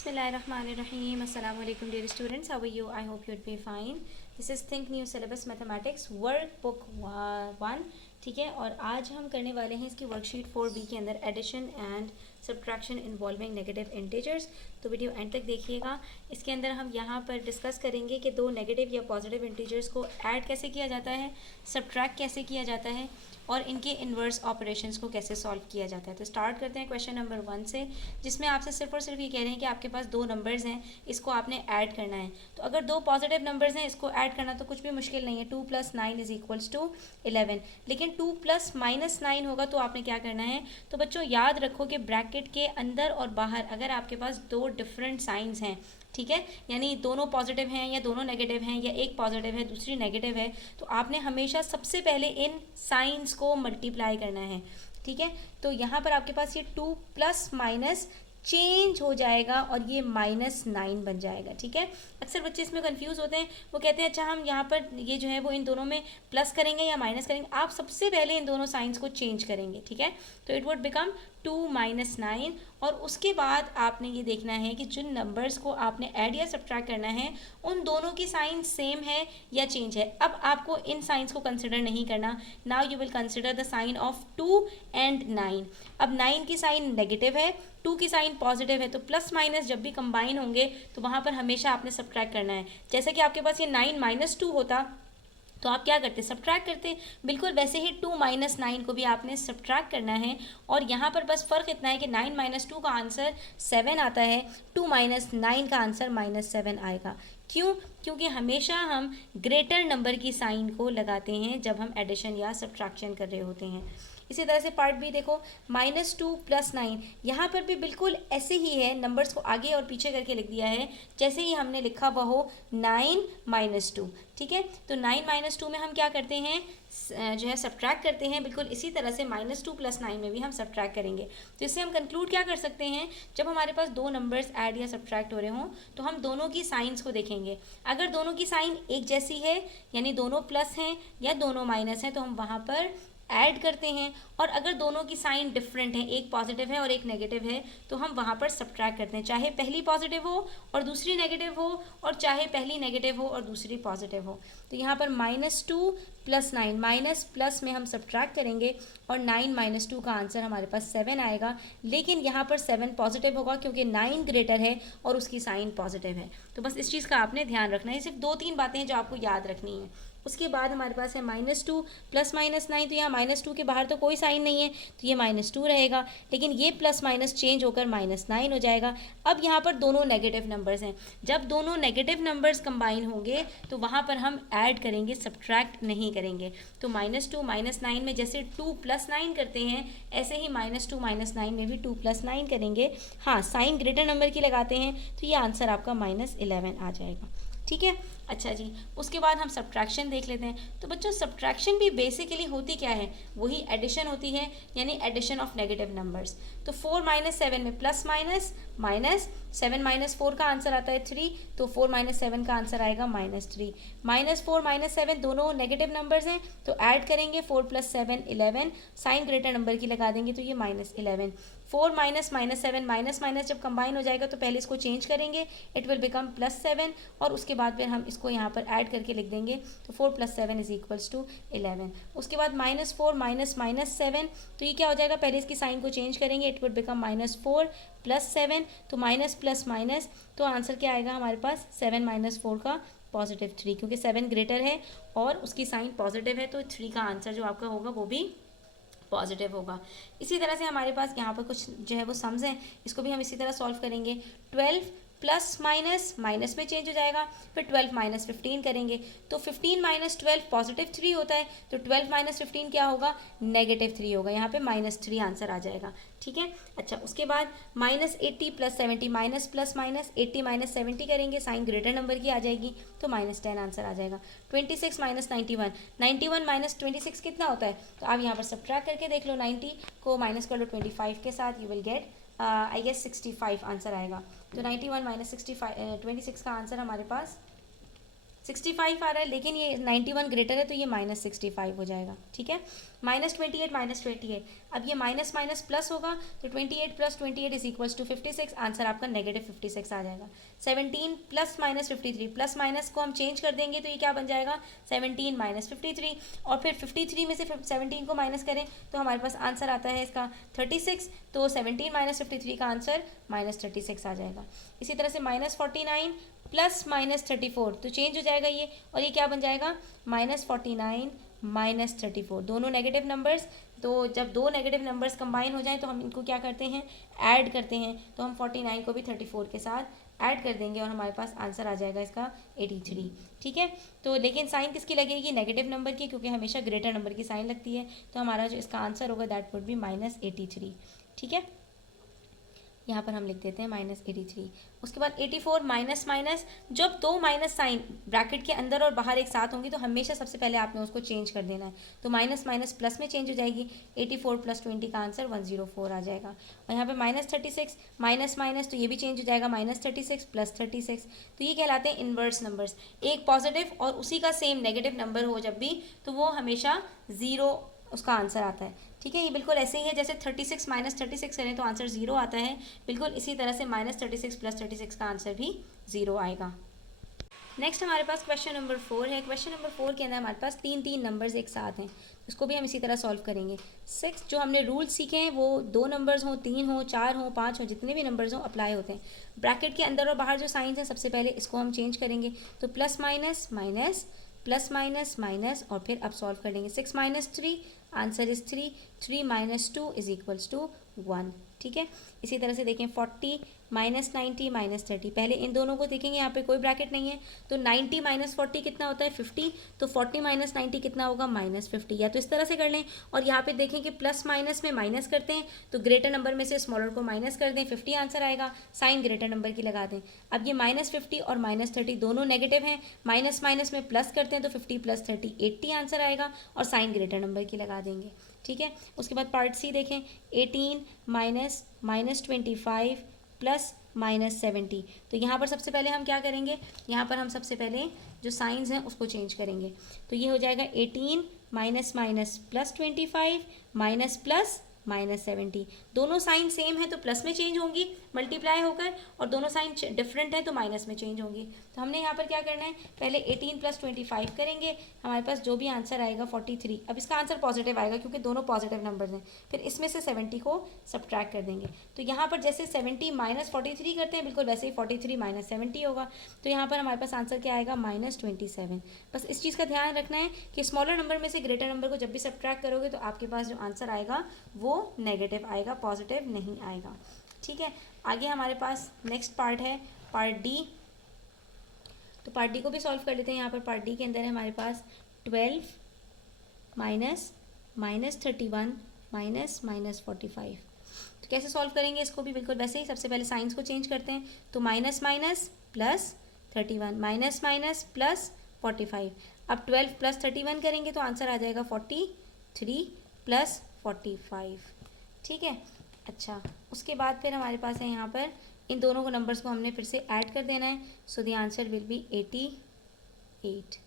Bismillahirrahmanirrahim. Assalamu alaikum dear students. How are you? I hope you'd be fine. This is Think New Syllabus Mathematics Workbook 1. ठीक है, और आज हम करने वाले हैं इसकी वर्कशीट 4B के अंदर addition and subtraction involving negative integers. तो वीडियो एंड तक देखिएगा। इसके अंदर हम यहाँ पर डिस्कस करेंगे कि दो नेगेटिव या पॉजिटिव इंटीजर्स को ऐड कैसे किया जाता है, सब्ट्रैक्ट कैसे किया जाता है और इनके इन्वर्स ऑपरेशंस को कैसे सॉल्व किया जाता है। तो स्टार्ट करते हैं क्वेश्चन नंबर 1 से, जिसमें आपसे सिर्फ और सिर्फ ये कह रहे हैं कि आपके पास दो नंबर्स हैं, इसको आपने ऐड करना है। तो अगर दो पॉजिटिव नंबर्स हैं, इसको ऐड करना तो कुछ भी मुश्किल नहीं है। 2 + 9 = 11। लेकिन 2 + -9 होगा तो आपने क्या करना है, तो बच्चों याद रखो कि ब्रैकेट के अंदर और बाहर अगर आपके पास दो डिफरेंट साइंस हैं, ठीक है, यानी दोनों पॉजिटिव हैं या दोनों नेगेटिव हैं या एक पॉजिटिव है दूसरी नेगेटिव है, तो आपने हमेशा सबसे पहले इन साइंस को मल्टीप्लाई करना है। ठीक है, तो यहाँ पर आपके पास ये 2 + चेंज हो जाएगा और ये -9 बन जाएगा। ठीक है, अक्सर बच्चे इसमें कंफ्यूज होते हैं, वो कहते हैं अच्छा हम यहाँ पर ये जो है वो इन दोनों में प्लस करेंगे या माइनस करेंगे। आप सबसे पहले इन दोनों साइंस को चेंज करेंगे। ठीक है, तो इट वुड बिकम 2 - 9 और उसके बाद आपने ये देखना है कि जिन नंबर्स को आपने ऐड या सब्ट्रैक्ट करना है उन दोनों की साइन सेम है या चेंज है। अब आपको इन साइंस को कंसिडर नहीं करना। Now you will consider the sign of 2 and 9। अब 9 की साइन नेगेटिव है, 2 की साइन पॉजिटिव है, तो प्लस माइनस जब भी कंबाइन होंगे तो वहाँ पर हमेशा आपने सब्ट्रैक्ट करना है। जैसे कि आपके पास ये 9 - 2 होता तो आप क्या करते, सब्ट्रैक्ट करते। बिल्कुल वैसे ही 2 - 9 को भी आपने सब्ट्रैक्ट करना है। और यहाँ पर बस फ़र्क इतना है कि 9 - 2 का आंसर 7 आता है, 2 - 9 का आंसर -7 आएगा। क्यों? क्योंकि हमेशा हम ग्रेटर नंबर की साइन को लगाते हैं जब हम एडिशन या सब्ट्रैक्शन कर रहे होते हैं। इसी तरह से पार्ट बी देखो, -2 + 9, यहाँ पर भी बिल्कुल ऐसे ही है, नंबर्स को आगे और पीछे करके लिख दिया है जैसे ही हमने लिखा वह हो 9 - 2। ठीक है, तो 9 - 2 में हम क्या करते हैं, जो है सब्ट्रैक्ट करते हैं। बिल्कुल इसी तरह से -2 + 9 में भी हम सब्ट्रैक्ट करेंगे। तो इससे हम कंक्लूड क्या कर सकते हैं, जब हमारे पास दो नंबर्स ऐड या सब्ट्रैक्ट हो रहे हों तो हम दोनों की साइंस को देखेंगे। अगर दोनों की साइन एक जैसी है, यानी दोनों प्लस हैं या दोनों माइनस हैं, तो हम वहाँ पर ऐड करते हैं। और अगर दोनों की साइन डिफरेंट है, एक पॉजिटिव है और एक नेगेटिव है, तो हम वहाँ पर सब्ट्रैक्ट करते हैं। चाहे पहली पॉजिटिव हो और दूसरी नेगेटिव हो, और चाहे पहली नेगेटिव हो और दूसरी पॉजिटिव हो। तो यहाँ पर -2 + 9, माइनस प्लस में हम सब्ट्रैक्ट करेंगे और 9 - 2 का आंसर हमारे पास 7 आएगा। लेकिन यहाँ पर 7 पॉजिटिव होगा क्योंकि 9 ग्रेटर है और उसकी साइन पॉजिटिव है। तो बस इस चीज़ का आपने ध्यान रखना है। सिर्फ 2-3 बातें हैं जो आपको याद रखनी है। उसके बाद हमारे पास है -2 + -9, तो यहाँ -2 के बाहर तो कोई साइन नहीं है, तो ये -2 रहेगा। लेकिन ये प्लस माइनस चेंज होकर -9 हो जाएगा। अब यहाँ पर दोनों नेगेटिव नंबर्स हैं, जब दोनों नेगेटिव नंबर्स कंबाइन होंगे तो वहाँ पर हम ऐड करेंगे, सब्ट्रैक्ट नहीं करेंगे। तो -2 - 9 में जैसे 2 + 9 करते हैं, ऐसे ही -2 - 9 में भी 2 + 9 करेंगे। हाँ, साइन ग्रेटर नंबर की लगाते हैं तो ये आंसर आपका -11 आ जाएगा। ठीक है, अच्छा जी, उसके बाद हम सब्ट्रैक्शन देख लेते हैं। तो बच्चों सब्ट्रैक्शन भी बेसिकली होती क्या है, वही एडिशन होती है, यानी एडिशन ऑफ नेगेटिव नंबर्स। तो 4 - 7 में प्लस माइनस माइनस, 7 - 4 का आंसर आता है 3, तो 4 - 7 का आंसर आएगा -3। -4 - 7 दोनों नेगेटिव नंबर्स हैं, तो ऐड करेंगे 4 + 7 11, साइन ग्रेटर नंबर की लगा देंगे तो ये -11। 4 - -7 माइनस माइनस जब कंबाइन हो जाएगा तो पहले इसको चेंज करेंगे, इट विल बिकम +7 और उसके बाद फिर हम इसको यहाँ पर ऐड करके लिख देंगे। तो 4 + 7 = 11। उसके बाद -4 - -7, तो ये क्या हो जाएगा, पहले इसकी साइन को चेंज करेंगे, इट विल बिकम -4 + 7, तो माइनस प्लस माइनस, तो आंसर क्या आएगा हमारे पास 7 - 4 का +3, क्योंकि 7 ग्रेटर है और उसकी साइन पॉजिटिव है, तो 3 का आंसर जो आपका होगा वो भी पॉजिटिव होगा। इसी तरह से हमारे पास यहाँ पर कुछ जो है वो सम्स हैं, इसको भी हम इसी तरह सॉल्व करेंगे। 12 प्लस माइनस माइनस में चेंज हो जाएगा, फिर 12 - 15 करेंगे, तो 15 - 12 +3 होता है, तो 12 - 15 क्या होगा, -3 होगा। यहाँ पे -3 आंसर आ जाएगा। ठीक है, अच्छा उसके बाद -80 + 70, माइनस प्लस माइनस 80 - 70 करेंगे, साइन ग्रेटर नंबर की आ जाएगी, तो -10 आंसर आ जाएगा। 26 - 91, 91 - 26 कितना होता है, तो आप यहाँ पर सब्ट्रैक्ट करके देख लो, 90 को माइनस कर लो 25 के साथ, you will get I guess 65 answer आएगा। तो 91 - 65 26 का आंसर हमारे पास 65 आ रहा है, लेकिन ये 91 ग्रेटर है तो ये -65 हो जाएगा, ठीक है। -28 -28, अब ये माइनस माइनस प्लस होगा तो 28 + 28 इज इक्वल्स टू 56, आंसर आपका -56 आ जाएगा। 17 + -53, प्लस माइनस को हम चेंज कर देंगे तो ये क्या बन जाएगा 17 - 53, और फिर 53 में से 17 को माइनस करें तो हमारे पास आंसर आता है इसका 36, तो 17 - 53 का आंसर -36 आ जाएगा। इसी तरह से -49 + -34, तो चेंज हो जाएगा ये, और ये क्या बन जाएगा -49 -34, दोनों नेगेटिव नंबर्स। तो जब दो नेगेटिव नंबर्स कंबाइन हो जाएं तो हम इनको क्या करते हैं, ऐड करते हैं। तो हम 49 को भी 34 के साथ ऐड कर देंगे और हमारे पास आंसर आ जाएगा इसका 83, ठीक है। तो लेकिन साइन किसकी लगेगी, नेगेटिव नंबर की, क्योंकि हमेशा ग्रेटर नंबर की साइन लगती है। तो हमारा जो इसका आंसर होगा दैट वुड बी -83, ठीक है। यहाँ पर हम लिख देते हैं -83। उसके बाद 84 माइनस माइनस, जब दो माइनस साइन ब्रैकेट के अंदर और बाहर एक साथ होंगी तो हमेशा सबसे पहले आपने उसको चेंज कर देना है। तो माइनस माइनस प्लस में चेंज हो जाएगी, 84 + 20 का आंसर 104 आ जाएगा। और यहाँ पे -36 माइनस माइनस, तो ये भी चेंज हो जाएगा, -36 + 36। तो ये कहलाते हैं इन्वर्स नंबर्स। एक पॉजिटिव और उसी का सेम नेगेटिव नंबर हो जब भी, तो वो हमेशा 0 उसका आंसर आता है, ठीक है। ये बिल्कुल ऐसे ही है जैसे 36 - 36 करें तो आंसर 0 आता है, बिल्कुल इसी तरह से -36 + 36 का आंसर भी 0 आएगा। नेक्स्ट हमारे पास क्वेश्चन नंबर 4 है। क्वेश्चन नंबर 4 के अंदर हमारे पास तीन नंबर्स एक साथ हैं, उसको भी हम इसी तरह सॉल्व करेंगे। 6 जो हमने रूल्स सीखे हैं वो 2 नंबर्स हों, 3 हो, 4 हो, 5 हो, जितने भी नंबर्स हों अप्लाई होते हैं। ब्रैकेट के अंदर और बाहर जो साइंस हैं सबसे पहले इसको हम चेंज करेंगे, तो plus minus minus, plus minus minus, और फिर अब सॉल्व कर लेंगे। 6 - 3 answer is 3, 3 - 2 is equals to 1, ठीक है। इसी तरह से देखें 40 - 90 - 30, पहले इन दोनों को देखेंगे, यहाँ पे कोई ब्रैकेट नहीं है, तो 90 - 40 कितना होता है 50, तो 40 - 90 कितना होगा -50, या तो इस तरह से कर लें। और यहाँ पे देखें कि प्लस माइनस में माइनस करते हैं, तो ग्रेटर नंबर में से स्मॉलर को माइनस कर दें, 50 आंसर आएगा, साइन ग्रेटर नंबर की लगा दें। अब ये -50 और -30 दोनों नेगेटिव हैं, माइनस माइनस में प्लस करते हैं तो 50 + 30 80 आंसर आएगा, और साइन ग्रेटर नंबर की लगा देंगे, ठीक है। उसके बाद पार्ट सी देखें, 18 - -25 + -70, तो यहाँ पर सबसे पहले हम क्या करेंगे, यहाँ पर हम सबसे पहले जो साइंस हैं उसको चेंज करेंगे। तो ये हो जाएगा 18 माइनस माइनस +25 माइनस प्लस -70, दोनों साइन सेम है तो प्लस में चेंज होंगी मल्टीप्लाई होकर, और दोनों साइन डिफरेंट है तो माइनस में चेंज होंगी। तो हमने यहाँ पर क्या करना है, पहले 18 + 25 करेंगे, हमारे पास जो भी आंसर आएगा 43। अब इसका आंसर पॉजिटिव आएगा क्योंकि दोनों पॉजिटिव नंबर्स हैं, फिर इसमें से 70 को सब्ट्रैक्ट कर देंगे। तो यहाँ पर जैसे 70 - 43 करते हैं, बिल्कुल वैसे ही 43 - 70 होगा। तो यहाँ पर हमारे पास आंसर क्या आएगा -27। बस इस चीज़ का ध्यान रखना है कि स्मॉलर नंबर में से ग्रेटर नंबर को जब भी सब्ट्रैक्ट करोगे तो आपके पास जो आंसर आएगा वो नेगेटिव आएगा, पॉजिटिव नहीं आएगा, ठीक है। आगे हमारे पास नेक्स्ट पार्ट है पार्ट डी, तो पार्ट डी को भी सॉल्व कर लेते हैं। यहाँ पर पार्ट डी के अंदर है हमारे पास 12 माइनस -31 माइनस -45। तो कैसे सॉल्व करेंगे इसको भी, बिल्कुल वैसे ही, सबसे पहले साइंस को चेंज करते हैं। तो minus minus plus 31 minus minus plus 45। अब 12 + 31 करेंगे तो आंसर आ जाएगा 43 + 45, ठीक है। अच्छा, उसके बाद फिर हमारे पास है यहाँ पर इन दोनों को नंबर्स को हमने फिर से ऐड कर देना है। So the answer will B 88,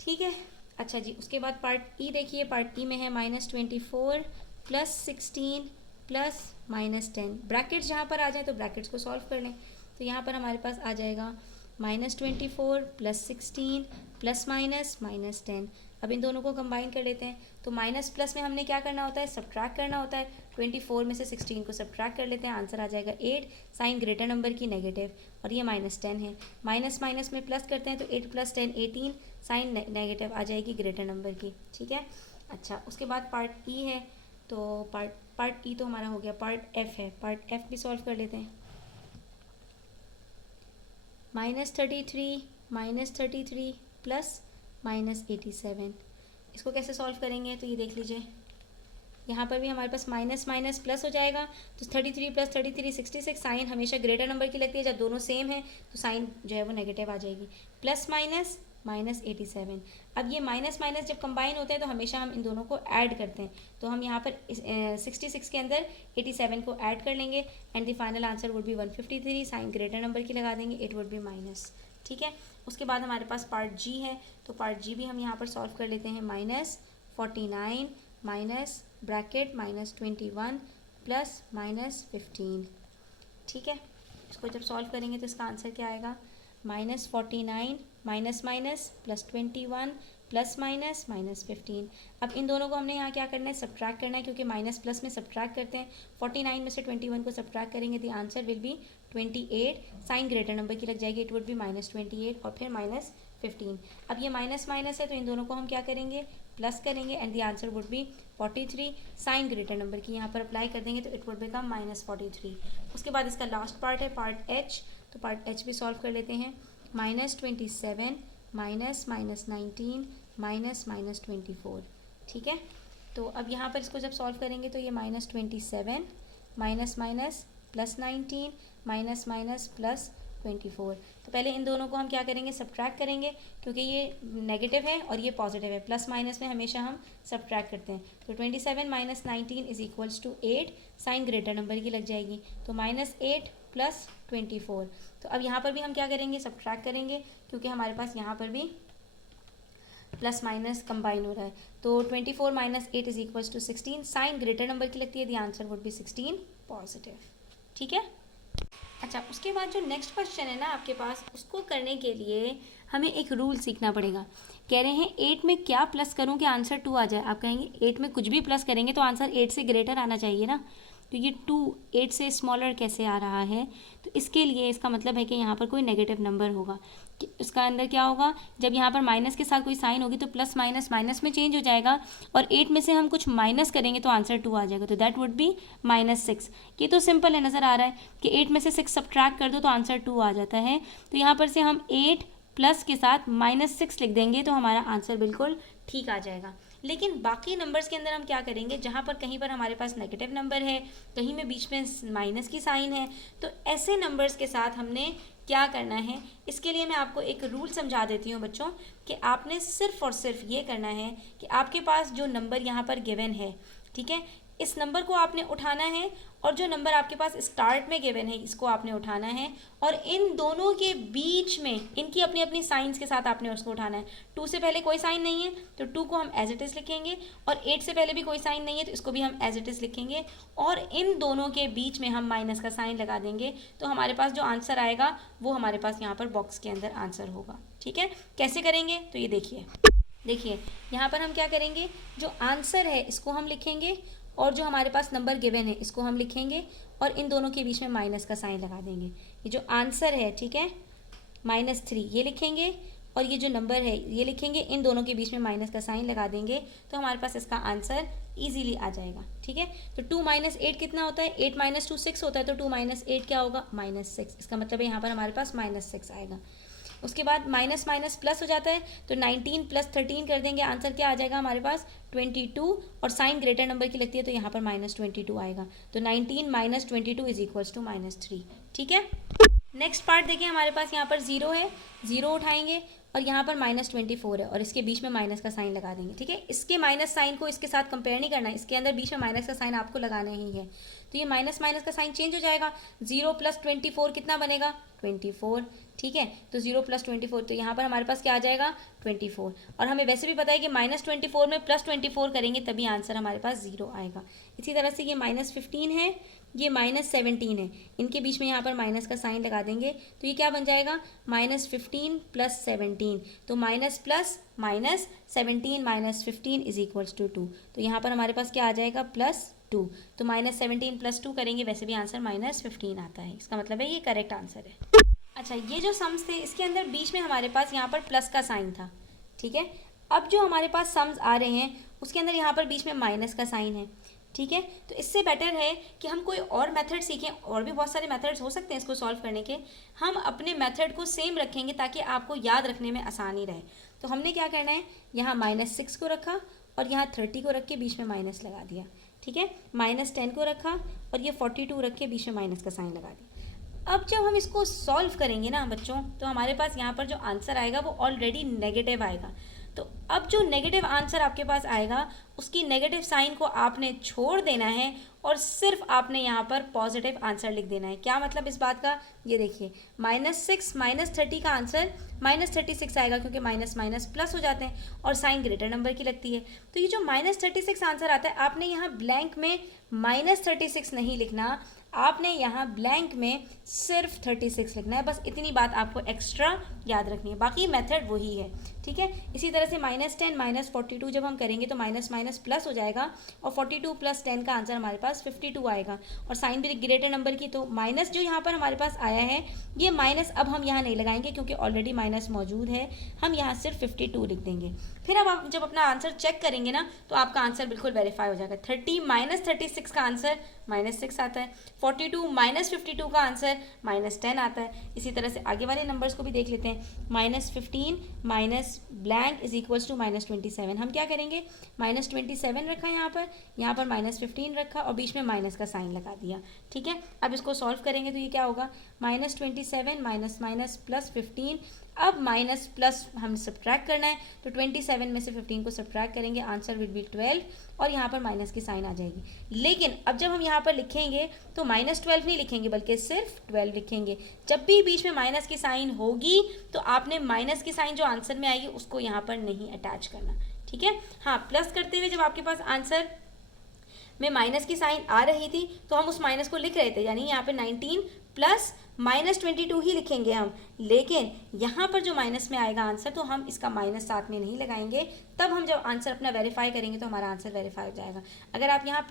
ठीक है। अच्छा जी, उसके बाद पार्ट ई देखिए, पार्ट ई में है -24 + 16 + -10। ब्रैकेट्स जहाँ पर आ जाए तो ब्रैकेट्स को सॉल्व कर लें। तो यहाँ पर हमारे पास आ जाएगा -24 + 16 ± -10। अब इन दोनों को कंबाइन कर लेते हैं। तो माइनस प्लस में हमने क्या करना होता है, सब्ट्रैक्ट करना होता है। 24 में से 16 को सब्ट्रैक्ट कर लेते हैं, आंसर आ जाएगा 8, साइन ग्रेटर नंबर की नेगेटिव, और ये -10 है। माइनस माइनस में प्लस करते हैं तो 8 + 10 18, साइन नेगेटिव आ जाएगी ग्रेटर नंबर की, ठीक है। अच्छा, उसके बाद पार्ट ई है, तो पार्ट ई तो हमारा हो गया। पार्ट एफ है, पार्ट एफ भी सॉल्व कर लेते हैं। -33 + -87, इसको कैसे सॉल्व करेंगे तो ये देख लीजिए, यहाँ पर भी हमारे पास माइनस माइनस प्लस हो जाएगा। तो 33 + 33 66, साइन हमेशा ग्रेटर नंबर की लगती है, जब दोनों सेम है तो साइन जो है वो नेगेटिव आ जाएगी। Plus minus -87। अब ये माइनस माइनस जब कंबाइन होते हैं तो हमेशा हम इन दोनों को ऐड करते हैं। तो हम यहाँ पर 66 के अंदर 87 को ऐड कर लेंगे, and the final answer would be 153, sign greater number की लगा देंगे, इट वुड बी माइनस, ठीक है। उसके बाद हमारे पास पार्ट जी है, तो पार्ट जी भी हम यहाँ पर सॉल्व कर लेते हैं। -49 माइनस ब्रैकेट -21 प्लस -15, ठीक है। इसको जब सॉल्व करेंगे तो इसका आंसर क्या आएगा? -49 minus minus plus 21 plus minus -15। अब इन दोनों को हमने यहाँ क्या करना है? सब्ट्रैक्ट करना है, क्योंकि माइनस प्लस में सब्ट्रैक्ट करते हैं। 49 में से 21 को सब्ट्रैक्ट करेंगे the answer will be 28। Sign greater number की लग जाएगी, इट वुड बी -28 और फिर -15। अब ये माइनस माइनस है तो इन दोनों को हम क्या करेंगे? प्लस करेंगे and the answer would be 43। Sign greater number की यहाँ पर अप्लाई कर देंगे तो इट वुड बिकम -43। उसके बाद इसका लास्ट पार्ट है पार्ट एच, तो पार्ट एच भी सॉल्व कर लेते हैं। -27 माइनस -19 माइनस -24, ठीक है। तो अब यहाँ पर इसको जब सॉल्व करेंगे तो ये -27 minus minus plus 19 minus minus plus 24। तो पहले इन दोनों को हम क्या करेंगे? सब्ट्रैक्ट करेंगे, क्योंकि ये नेगेटिव है और ये पॉजिटिव है। प्लस माइनस में हमेशा हम सब्ट्रैक्ट करते हैं। तो 27 minus 19 is equals to 8। Sign greater number की लग जाएगी, तो -8 प्लस 24। तो अब यहाँ पर भी हम क्या करेंगे? सब्ट्रैक्ट करेंगे, क्योंकि हमारे पास यहाँ पर भी प्लस माइनस कंबाइन हो रहा है। तो 24 minus 8 is equals to 16। Sign greater number की लगती है, the answer would be 16 positive, ठीक है। अच्छा, उसके बाद जो नेक्स्ट क्वेश्चन है ना आपके पास, उसको करने के लिए हमें एक रूल सीखना पड़ेगा। कह रहे हैं 8 में क्या प्लस करूं कि आंसर 2 आ जाए। आप कहेंगे 8 में कुछ भी प्लस करेंगे तो आंसर 8 से ग्रेटर आना चाहिए ना, तो ये 2 8 से स्मॉलर कैसे आ रहा है? तो इसके लिए इसका मतलब है कि यहाँ पर कोई नेगेटिव नंबर होगा। कि उसका अंदर क्या होगा? जब यहाँ पर माइनस के साथ कोई साइन होगी तो प्लस माइनस माइनस में चेंज हो जाएगा, और 8 में से हम कुछ माइनस करेंगे तो आंसर 2 आ जाएगा, तो दैट वुड बी -6। ये तो सिंपल है, नज़र आ रहा है कि 8 में से 6 सब्ट्रैक्ट कर दो तो आंसर 2 आ जाता है। तो यहाँ पर से हम 8 प्लस के साथ -6 लिख देंगे तो हमारा आंसर बिल्कुल ठीक आ जाएगा। लेकिन बाकी नंबर्स के अंदर हम क्या करेंगे? जहाँ पर कहीं पर हमारे पास नेगेटिव नंबर है, कहीं में बीच में माइनस की साइन है, तो ऐसे नंबर्स के साथ हमने क्या करना है? इसके लिए मैं आपको एक रूल समझा देती हूँ बच्चों, कि आपने सिर्फ और सिर्फ ये करना है कि आपके पास जो नंबर यहाँ पर गिवन है, ठीक है, इस नंबर को आपने उठाना है, और जो नंबर आपके पास स्टार्ट में गिवन है इसको आपने उठाना है, और इन दोनों के बीच में इनकी अपनी अपनी साइंस के साथ आपने उसको उठाना है। 2 से पहले कोई साइन नहीं है तो 2 को हम एज इट इज़ लिखेंगे, और 8 से पहले भी कोई साइन नहीं है तो इसको भी हम एज इट इज़ लिखेंगे, और इन दोनों के बीच में हम माइनस का साइन लगा देंगे। तो हमारे पास जो आंसर आएगा वो हमारे पास यहाँ पर बॉक्स के अंदर आंसर होगा, ठीक है। कैसे करेंगे? तो ये देखिए यहाँ पर हम क्या करेंगे? जो आंसर है इसको हम लिखेंगे, और जो हमारे पास नंबर गिवन है इसको हम लिखेंगे, और इन दोनों के बीच में माइनस का साइन लगा देंगे। ये जो आंसर है, ठीक है, -3 ये लिखेंगे, और ये जो नंबर है ये लिखेंगे, इन दोनों के बीच में माइनस का साइन लगा देंगे, तो हमारे पास इसका आंसर इजीली आ जाएगा, ठीक है। तो 2 - 8 कितना होता है? 8 - 2 6 होता है, तो 2 - 8 क्या होगा? -6। इसका मतलब है यहाँ पर हमारे पास -6 आएगा। उसके बाद माइनस माइनस प्लस हो जाता है, तो 19 + 13 कर देंगे, आंसर क्या आ जाएगा हमारे पास? 22, और साइन ग्रेटर नंबर की लगती है तो यहाँ पर -22 आएगा। तो 19 - 22 इज इक्वल्स टू -3, ठीक है। नेक्स्ट पार्ट देखिए, हमारे पास यहाँ पर 0 है, 0 उठाएंगे, और यहाँ पर -24 है, और इसके बीच में माइनस का साइन लगा देंगे, ठीक है। इसके माइनस साइन को इसके साथ कंपेयर नहीं करना है, इसके अंदर बीच में माइनस का साइन आपको लगाना ही है। तो ये माइनस माइनस का साइन चेंज हो जाएगा। 0 + 24 कितना बनेगा? 24, ठीक है। तो 0 + 24, तो यहाँ पर हमारे पास क्या आ जाएगा? 24। और हमें वैसे भी पता है कि -24 में +24 करेंगे तभी आंसर हमारे पास 0 आएगा। इसी तरह से ये -15 है, ये -17 है, इनके बीच में यहाँ पर माइनस का साइन लगा देंगे, तो ये क्या बन जाएगा? -15 + 17, तो minus plus minus 17 - 15 is equals to 2। तो यहाँ पर हमारे पास क्या आ जाएगा? +2। तो -17 + 2 करेंगे, वैसे भी आंसर -15 आता है। इसका मतलब है ये करेक्ट आंसर है। अच्छा, ये जो सम्स थे इसके अंदर बीच में हमारे पास यहाँ पर प्लस का साइन था, ठीक है। अब जो हमारे पास सम्स आ रहे हैं उसके अंदर यहाँ पर बीच में माइनस का साइन है, ठीक है। तो इससे बेटर है कि हम कोई और मेथड सीखें, और भी बहुत सारे मेथड्स हो सकते हैं इसको सॉल्व करने के। हम अपने मेथड को सेम रखेंगे ताकि आपको याद रखने में आसानी रहे। तो हमने क्या करना है, यहाँ -6 को रखा, और यहाँ 30 को रख के बीच में माइनस लगा दिया, ठीक है। -10 को रखा, और ये 42 रख के बीच में माइनस का साइन लगा दिया। अब जब हम इसको सॉल्व करेंगे ना बच्चों, तो हमारे पास यहाँ पर जो आंसर आएगा वो ऑलरेडी नेगेटिव आएगा। तो अब जो नेगेटिव आंसर आपके पास आएगा उसकी नेगेटिव साइन को आपने छोड़ देना है, और सिर्फ आपने यहाँ पर पॉजिटिव आंसर लिख देना है। क्या मतलब इस बात का, ये देखिए -6 -30 का आंसर -36 आएगा, क्योंकि माइनस माइनस प्लस हो जाते हैं और साइन ग्रेटर नंबर की लगती है। तो ये जो -36 आंसर आता है, आपने यहाँ ब्लैंक में -36 नहीं लिखना, आपने यहाँ ब्लैंक में सिर्फ 36 लिखना है। बस इतनी बात आपको एक्स्ट्रा याद रखनी है, बाकी मेथड वही है, ठीक है। इसी तरह से -10 -42 जब हम करेंगे तो माइनस माइनस प्लस हो जाएगा और 42 + 10 का आंसर हमारे पास 52 आएगा और साइन भी ग्रेटर नंबर की, तो माइनस जो यहाँ पर हमारे पास आया है, ये माइनस अब हम यहाँ नहीं लगाएंगे क्योंकि ऑलरेडी माइनस मौजूद है, हम यहाँ सिर्फ 52 लिख देंगे। फिर अब आप जब अपना आंसर चेक करेंगे ना, तो आपका आंसर बिल्कुल वेरीफाई हो जाएगा। 30 -36 का आंसर -6 आता है, 42 -52 का आंसर -10 आता है। इसी तरह से आगे वाले नंबर्स को भी देख लेते हैं। -15 minus blank is equals to -27। हम क्या करेंगे, -27 रखा यहाँ पर -15 रखा और बीच में माइनस का साइन लगा दिया, ठीक है। अब इसको सॉल्व करेंगे तो ये क्या होगा, -27 माइनस माइनस प्लस 15। अब माइनस प्लस हम सब्ट्रैक्ट करना है, तो 27 में से 15 को सब्ट्रैक्ट करेंगे, आंसर विल बी 12 और यहाँ पर माइनस की साइन आ जाएगी। लेकिन अब जब हम यहाँ पर लिखेंगे तो -12 नहीं लिखेंगे बल्कि सिर्फ 12 लिखेंगे। जब भी बीच में माइनस की साइन होगी तो आपने माइनस की साइन जो आंसर में आएगी उसको यहाँ पर नहीं अटैच करना, ठीक है। हाँ, प्लस करते हुए जब आपके पास आंसर में माइनस की साइन आ रही थी तो हम उस माइनस को लिख रहे थे, यानी यहाँ पे 19 प्लस -22 ही लिखेंगे हम। लेकिन यहाँ पर जो माइनस में आएगा आंसर, तो हम इसका माइनस साथ में नहीं लगाएंगे, तब हम जब आंसर अपना वेरीफाई करेंगे तो हमारा आंसर वेरीफाई हो जाएगा। अगर आप यहाँ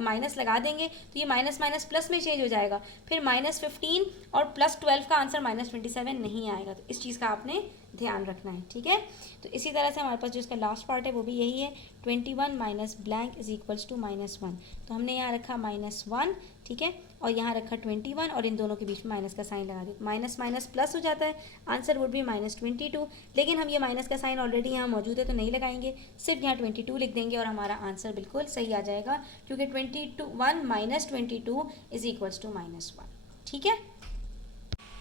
माइनस लगा देंगे तो ये माइनस माइनस प्लस में चेंज हो जाएगा, फिर -15 और +12 का आंसर -27 नहीं आएगा। तो इस चीज़ का आपने ध्यान रखना है, ठीक है। तो इसी तरह से हमारे पास जो इसका लास्ट पार्ट है वो भी यही है, 21 minus blank is equals to -1। तो हमने यहाँ रखा -1, ठीक है, और यहाँ रखा 21 और इन दोनों के बीच में माइनस का साइन लगा दिया, माइनस माइनस प्लस हो जाता है, आंसर वुड भी -22। लेकिन हम ये माइनस का साइन ऑलरेडी यहाँ मौजूद है तो नहीं लगाएंगे, सिर्फ यहाँ 22 लिख देंगे और हमारा आंसर बिल्कुल सही आ जाएगा, क्योंकि 21 माइनस 22 इज इक्वल्स टू -1, ठीक है।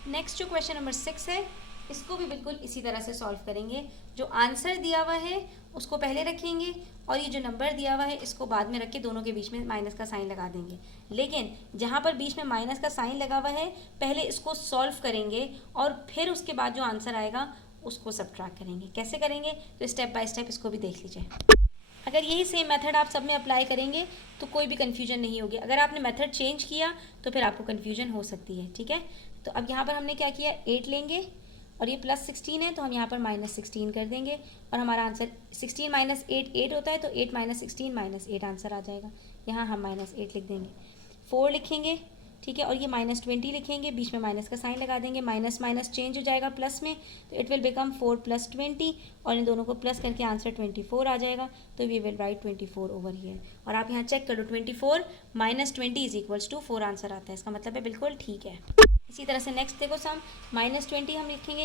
नेक्स्ट जो क्वेश्चन नंबर 6 है, इसको भी बिल्कुल इसी तरह से सॉल्व करेंगे। जो आंसर दिया हुआ है उसको पहले रखेंगे और ये जो नंबर दिया हुआ है इसको बाद में रख के दोनों के बीच में माइनस का साइन लगा देंगे। लेकिन जहाँ पर बीच में माइनस का साइन लगा हुआ है, पहले इसको सॉल्व करेंगे और फिर उसके बाद जो आंसर आएगा उसको सब्ट्रैक्ट करेंगे। कैसे करेंगे, तो स्टेप बाय स्टेप इसको भी देख लीजिए। अगर यही सेम मेथड आप सब में अप्लाई करेंगे तो कोई भी कन्फ्यूजन नहीं होगी। अगर आपने मेथड चेंज किया तो फिर आपको कन्फ्यूजन हो सकती है, ठीक है। तो अब यहाँ पर हमने क्या किया, 8 लेंगे और ये +16 है तो हम यहाँ पर -16 कर देंगे और हमारा आंसर 16 माइनस 8 8 होता है, तो 8 माइनस 16 -8 आंसर आ जाएगा। यहाँ हम -8 लिख देंगे, 4 लिखेंगे, ठीक है, और ये -20 लिखेंगे, बीच में माइनस का साइन लगा देंगे, माइनस माइनस चेंज हो जाएगा प्लस में, तो इट विल बिकम 4 + 20 और इन दोनों को प्लस करके आंसर 24 आ जाएगा। तो we will write 24 over here. और आप यहाँ चेक करो, 24 - 20 इज इक्वल्स टू 4 आंसर आता है, इसका मतलब है बिल्कुल ठीक है। इसी तरह से नेक्स्ट देखो सम, -20 हम लिखेंगे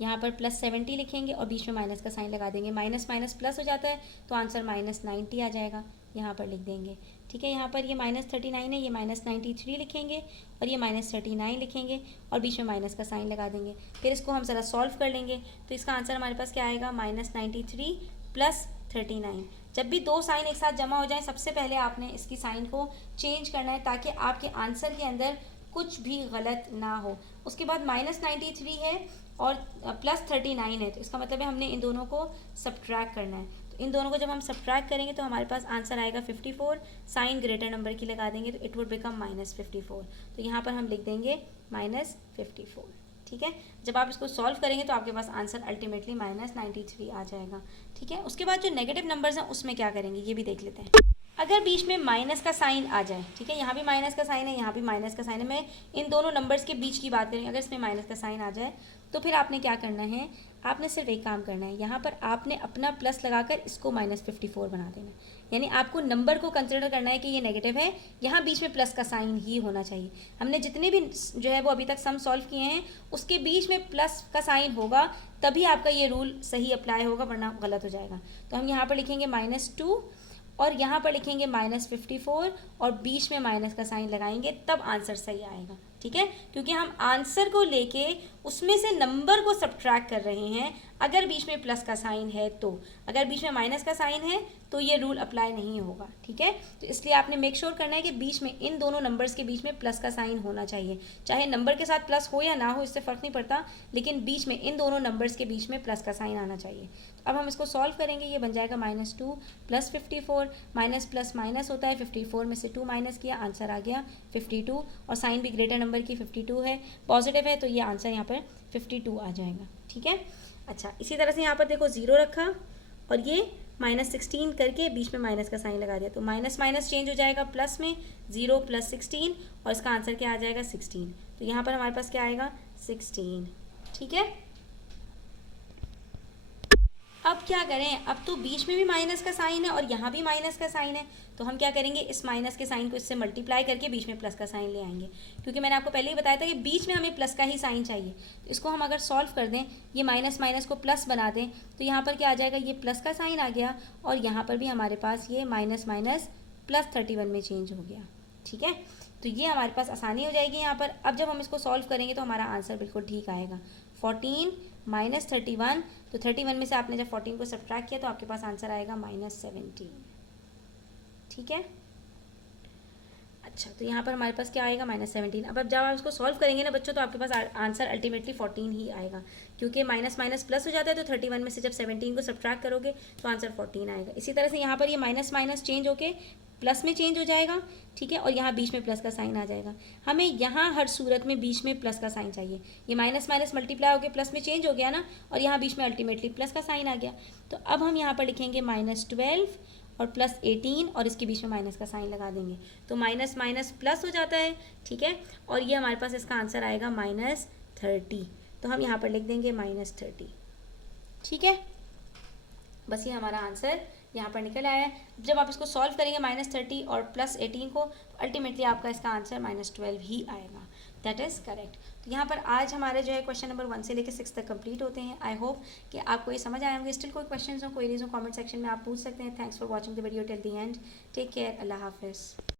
यहाँ पर +70 लिखेंगे और बीच में माइनस का साइन लगा देंगे, माइनस माइनस प्लस हो जाता है तो आंसर -90 आ जाएगा, यहाँ पर लिख देंगे, ठीक है। यहाँ पर ये -39 है, ये -93 लिखेंगे और ये -39 लिखेंगे और बीच में माइनस का साइन लगा देंगे। फिर इसको हम ज़रा सॉल्व कर लेंगे तो इसका आंसर हमारे पास क्या आएगा, -93 + 39। जब भी दो साइन एक साथ जमा हो जाए, सबसे पहले आपने इसकी साइन को चेंज करना है ताकि आपके आंसर के अंदर कुछ भी गलत ना हो। उसके बाद -93 है और +39 है, तो इसका मतलब है हमने इन दोनों को सब्ट्रैक्ट करना है। तो इन दोनों को जब हम सब्ट्रैक्ट करेंगे तो हमारे पास आंसर आएगा 54, साइन ग्रेटर नंबर की लगा देंगे तो इट वुड बिकम -54। तो यहाँ पर हम लिख देंगे -54, ठीक है। जब आप इसको सॉल्व करेंगे तो आपके पास आंसर अल्टीमेटली -93 आ जाएगा, ठीक है। उसके बाद जो नेगेटिव नंबर्स हैं उसमें क्या करेंगे ये भी देख लेते हैं। अगर बीच में माइनस का साइन आ जाए, ठीक है, यहाँ भी माइनस का साइन है, यहाँ भी माइनस का साइन है, मैं इन दोनों नंबर्स के बीच की बात करेंगे, अगर इसमें माइनस का साइन आ जाए तो फिर आपने क्या करना है, आपने सिर्फ एक काम करना है, यहाँ पर आपने अपना प्लस लगाकर इसको -54 बना देना। यानी आपको नंबर को कंसिडर करना है कि ये नेगेटिव है, यहाँ बीच में प्लस का साइन ही होना चाहिए। हमने जितने भी जो है वो अभी तक सम सॉल्व किए हैं उसके बीच में प्लस का साइन होगा तभी आपका ये रूल सही अप्लाई होगा, वरना गलत हो जाएगा। तो हम यहाँ पर लिखेंगे -2 और यहाँ पर लिखेंगे -54 और बीच में माइनस का साइन लगाएंगे, तब आंसर सही आएगा, ठीक है। क्योंकि हम आंसर को लेके उसमें से नंबर को सब्ट्रैक्ट कर रहे हैं, अगर बीच में प्लस का साइन है तो, अगर बीच में माइनस का साइन है तो ये रूल अप्लाई नहीं होगा, ठीक है। तो इसलिए आपने मेक श्योर करना है कि बीच में इन दोनों नंबर्स के बीच में प्लस का साइन होना चाहिए, चाहे नंबर के साथ प्लस हो या ना हो इससे फ़र्क नहीं पड़ता, लेकिन बीच में इन दोनों नंबर्स के बीच में प्लस का साइन आना चाहिए। तो अब हम इसको सॉल्व करेंगे, ये बन जाएगा -2 प्लस 54, माइनस प्लस माइनस होता है, 54 में से 2 माइनस किया, आंसर आ गया 52, और साइन भी ग्रेटर नंबर की 52 है, पॉजिटिव है, तो ये आंसर यहाँ पर 52 आ जाएगा, ठीक है। अच्छा, इसी तरह से यहाँ पर देखो 0 रखा और ये -16 करके बीच में माइनस का साइन लगा दिया, तो माइनस माइनस चेंज हो जाएगा प्लस में, 0 + 16, और इसका आंसर क्या आ जाएगा 16। तो यहाँ पर हमारे पास क्या आएगा 16, ठीक है। अब क्या करें, अब तो बीच में भी माइनस का साइन है और यहाँ भी माइनस का साइन है, तो हम क्या करेंगे, इस माइनस के साइन को इससे मल्टीप्लाई करके बीच में प्लस का साइन ले आएंगे, क्योंकि मैंने आपको पहले ही बताया था कि बीच में हमें प्लस का ही साइन चाहिए। तो इसको हम अगर सॉल्व कर दें, ये माइनस माइनस को प्लस बना दें, तो यहाँ पर क्या आ जाएगा, ये प्लस का साइन आ गया, और यहाँ पर भी हमारे पास ये माइनस माइनस प्लस 31 में चेंज हो गया, ठीक है। तो ये हमारे पास आसानी हो जाएगी यहाँ पर। अब जब हम इसको सॉल्व करेंगे तो हमारा आंसर बिल्कुल ठीक आएगा, 14 - 31, तो 31 में से आपने जब 14 को सब्ट्रैक्ट किया तो आपके पास आंसर आएगा -17, ठीक है। अच्छा, तो यहाँ पर हमारे पास क्या आएगा -17। अब जब आप इसको सॉल्व करेंगे ना बच्चों, तो आपके पास आंसर अल्टीमेटली 14 ही आएगा, क्योंकि माइनस माइनस प्लस हो जाता है, तो 31 में से जब 17 को सब्ट्रैक्ट करोगे तो आंसर 14 आएगा। इसी तरह से यहाँ पर ये माइनस माइनस चेंज होके प्लस में चेंज हो जाएगा, ठीक है, और यहाँ बीच में प्लस का साइन आ जाएगा। हमें यहाँ हर सूरत में बीच में प्लस का साइन चाहिए। ये माइनस माइनस मल्टीप्लाई होकर प्लस में चेंज हो गया ना, और यहाँ बीच में अल्टीमेटली प्लस का साइन आ गया। तो अब हम यहाँ पर लिखेंगे -12 और +18, और इसके बीच में माइनस का साइन लगा देंगे, तो माइनस माइनस प्लस हो जाता है, ठीक है। और ये हमारे पास इसका आंसर आएगा -30, तो हम यहाँ पर लिख देंगे -30, ठीक है। बस ये हमारा आंसर यहाँ पर निकल आया है। जब आप इसको सॉल्व करेंगे -30 और +18 को, तो अल्टीमेटली आपका इसका आंसर -12 ही आएगा, दैट इज़ करेक्ट। तो यहाँ पर आज हमारे जो है क्वेश्चन नंबर 1 से लेकर 6 तक कंप्लीट होते हैं। आई होप कि आपको ये समझ आए होंगे। स्टिल कोई क्वेश्चन हो, कोई रीज़न, कमेंट सेक्शन में आप पूछ सकते हैं। Thanks for watching the video till the end. Take care, अल्लाह हाफिज़।